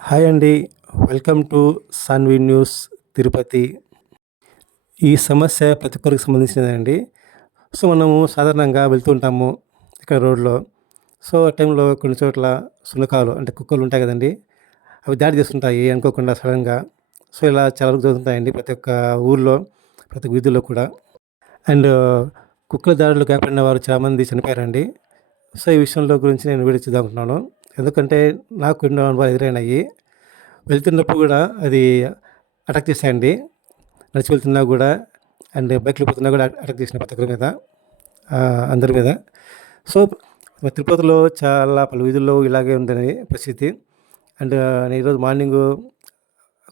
Hi అండి. Welcome to Sanvi news Tirupati. ఈ సమస్య ప్రతి ఒక్కరికి సంబంధించినదండి. సో, మనము సాధారణంగా వెళ్తూ ఉంటాము ఇక్కడ రోడ్‌లో. సో, ఆ టైంలో కొన్ని చోట్ల శునకాలు అంటే కుక్కలు ఉంటాయి కదండీ! అవి దాడి చేస్తుంటాయి అనుకోకుండా సడెన్‌గా. సో, ఇలా చాలా వరకు జరుగుతుంటాయండి ప్రతి ఒక్క ఊర్లో, ప్రతి వీధుల్లో కూడా. అండ్ కుక్కల దాడులు గాయపడిన వారు చాలామంది చనిపోయారండి. సో, ఈ విషయంలో గురించి నేను వీడియో చేద్దామనుకుంటున్నాను. ఎందుకంటే నాకు ఎన్నో అనుభవాలు ఎదురైనాయి. వెళ్తున్నప్పుడు గూడా అది అటాక్ చేశాయండి. నడిచి వెళ్తున్నా గూడా బైక్‌లో పోతున్నా గూడా అటాక్ చేసినాయి ప్రతి ఒక్కరి మీద. అందరి మీద. సో, తిరుపతిలో చాలా పలు వీధుల్లో ఇలాగే ఉందని పరిస్థితి. నేను ఈరోజు మార్నింగు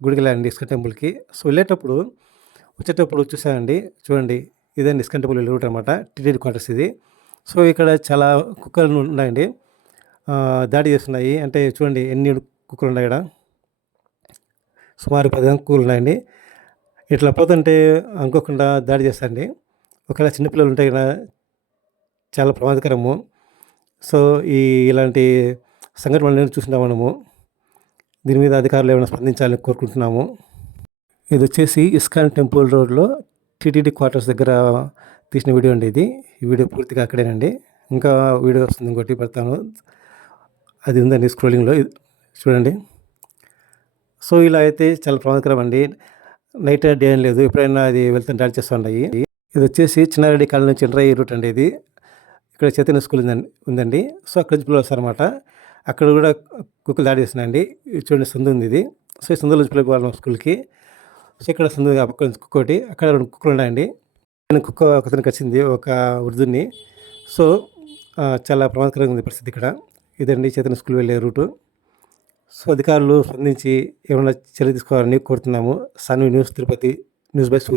గుడికెళ్ళానండి ఇస్కాన్ టెంపుల్‌కి. సో, వెళ్ళేటప్పుడు వచ్చేటప్పుడు చూసానండి. చూడండి, ఇదండి ఇస్కాన్ టెంపుల్ వెళ్ళే రూట్ అనమాట. టీటీడీ క్వార్టర్స్ ఇది. సో, ఇక్కడ చాలా కుక్కలు ఉన్నాయండి. దాడి చేస్తున్నాయి. అంటే చూడండి ఎన్ని కుక్కలున్నాయి ఈడ. సుమారు 10 దాకా కుక్కలున్నాయండి. ఇట్లా పోతుంటే అనుకోకుండా దాడి చేస్తాయండి. ఒకవేళ చిన్న పిల్లలు ఉంటే గిన చాలా ప్రమాదకరము. సో, ఇలాంటి సంఘటనలు చూస్తున్నాం మనము. దీని మీద అధికారులు ఏమైనా స్పందించాలని కోరుకుంటున్నాము. ఇదొచ్చేసి ఇస్కాన్ టెంపుల్ రోడ్‌లో టీటీడీ క్వార్టర్స్ దగ్గర తీసిన వీడియో అండి ఇది. ఈ వీడియో పూర్తిగా అక్కడేనండి. ఇంకా వీడియో వస్తుంది ఇంకోటి పెడతాను. అది ఉందండి స్క్రోలింగ్‌లో చూడండి. సో, ఇలా అయితే చాలా ప్రమాదకరం అండి. నైట్, డే అని లేదు. ఎప్పుడైనా అది వెళ్తుంటే దాడి చేస్తుంటాయి. ఇదొచ్చేసి చిన్నారెడ్డి కాలనీ నుంచి ఎంటర్ అయ్యే రూట్ అండి ఇది. ఇక్కడ చైతన్య స్కూల్ ఉందండి. సో, అక్కడి నుంచి పిల్లలు వస్తారనమాట. అక్కడ కూడా కుక్కలు దాడి చేస్తున్నాయండి. ఇది చూడండి, సందు ఉంది ఇది. సో, ఈ సందులో నుంచి పిల్లలు పోవాలి స్కూల్‌కి. సో, ఇక్కడ సందు ఆ పక్క నుంచి కుక్కోటి. అక్కడ 2 కుక్కలు ఉన్నాయండి. కుక్క ఒకతనికి కరిచింది, ఒక వృద్ధుడిని. సో, చాలా ప్రమాదకరంగా ఉంది పరిస్థితి ఇక్కడ. ఇదండి చైతన్య స్కూల్ వెళ్ళే రూటు. సో, అధికారులు స్పందించి ఏమైనా చర్య తీసుకోవాలని కోరుతున్నాము. Sanvi news Tirupati, news by Suri.